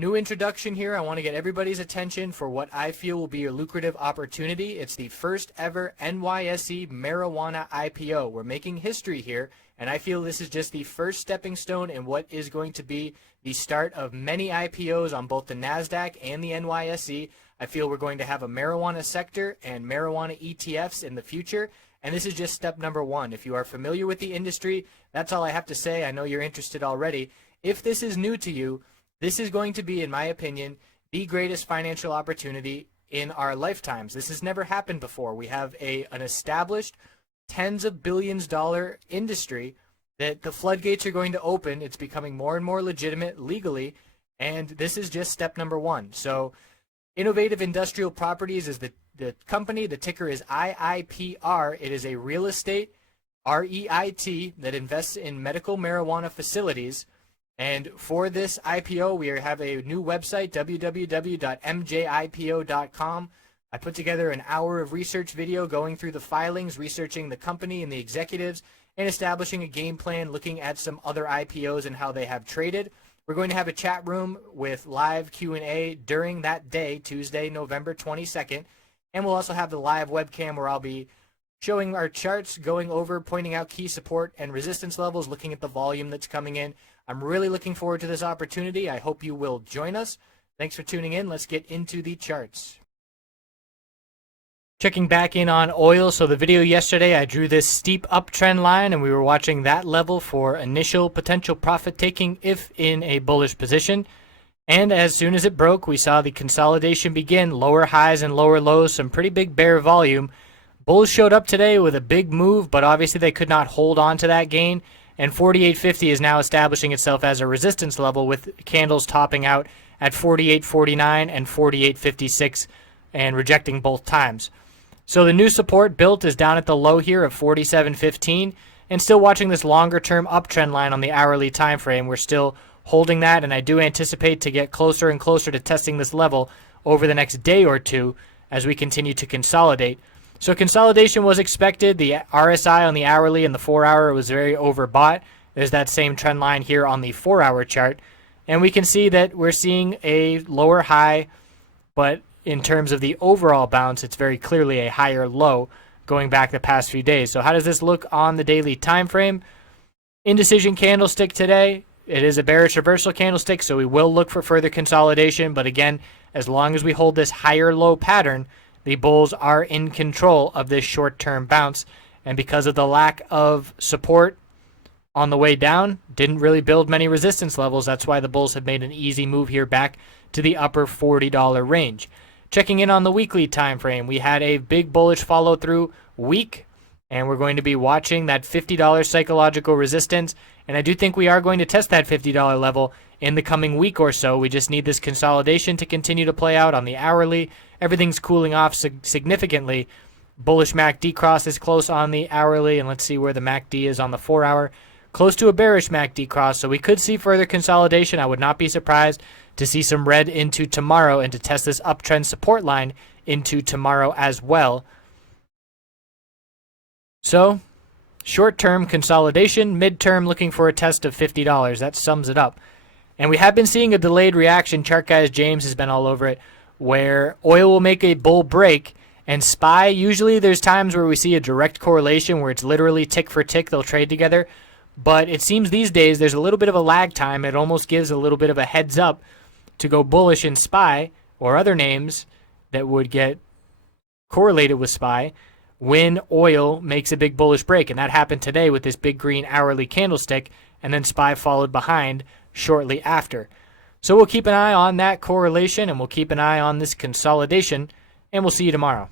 New introduction here. I want to get everybody's attention for what I feel will be a lucrative opportunity. It's the first ever NYSE marijuana IPO. We're making history here, and I feel this is just the first stepping stone in what is going to be the start of many IPOs on both the NASDAQ and the NYSE. I feel we're going to have a marijuana sector and marijuana ETFs in the future, and this is just step number one. If you are familiar with the industry, that's all I have to say. I know you're interested already. If this is new to you, this is going to be, in my opinion, the greatest financial opportunity in our lifetimes. This has never happened before. We have an established tens of billions dollar industry that the floodgates are going to open. It's becoming more and more legitimate legally, and this is just step number one. So Innovative Industrial Properties is the company. The ticker is IIPR. It is a real estate REIT that invests in medical marijuana facilities. And for this IPO, we have a new website, www.mjipo.com. I put together an hour of research video going through the filings, researching the company and the executives, and establishing a game plan, looking at some other IPOs and how they have traded. We're going to have a chat room with live Q&A during that day, Tuesday, November 22nd. And we'll also have the live webcam where I'll be showing our charts, going over, pointing out key support and resistance levels, looking at the volume that's coming in. I'm really looking forward to this opportunity. I hope you will join us. Thanks for tuning in. Let's get into the charts. Checking back in on oil. So the video yesterday, I drew this steep uptrend line, and we were watching that level for initial potential profit taking if in a bullish position. And as soon as it broke, we saw the consolidation begin, lower highs and lower lows, some pretty big bear volume. Bulls showed up today with a big move, but obviously they could not hold on to that gain. And 48.50 is now establishing itself as a resistance level with candles topping out at 48.49 and 48.56 and rejecting both times. So the new support built is down at the low here of 47.15, and still watching this longer term uptrend line on the hourly time frame. We're still holding that, and I do anticipate to get closer and closer to testing this level over the next day or two as we continue to consolidate. So consolidation was expected. The RSI on the hourly and the 4-hour was very overbought. There's that same trend line here on the 4-hour chart. And we can see that we're seeing a lower high, but in terms of the overall bounce, it's very clearly a higher low going back the past few days. So how does this look on the daily time frame? Indecision candlestick today. It is a bearish reversal candlestick, so we will look for further consolidation. But again, as long as we hold this higher low pattern, the bulls are in control of this short-term bounce. And because of the lack of support on the way down, didn't really build many resistance levels. That's why the bulls have made an easy move here back to the upper $40 range. Checking in on the weekly time frame, we had a big bullish follow-through week, and we're going to be watching that $50 psychological resistance. And I do think we are going to test that $50 level in the coming week or so. We just need this consolidation to continue to play out on the hourly. Everything's cooling off significantly. Bullish MACD cross is close on the hourly, and let's see where the MACD is on the 4-hour. Close to a bearish MACD cross, so we could see further consolidation. I would not be surprised to see some red into tomorrow and to test this uptrend support line into tomorrow as well. So, short-term consolidation, mid-term looking for a test of $50. That sums it up. And we have been seeing a delayed reaction. ChartGuys James has been all over it, where oil will make a bull break, and SPY, usually there's times where we see a direct correlation where it's literally tick for tick, they'll trade together. But it seems these days there's a little bit of a lag time. It almost gives a little bit of a heads up to go bullish in SPY or other names that would get correlated with SPY when oil makes a big bullish break. And that happened today with this big green hourly candlestick, and then SPY followed behind shortly after. So we'll keep an eye on that correlation, and we'll keep an eye on this consolidation, and we'll see you tomorrow.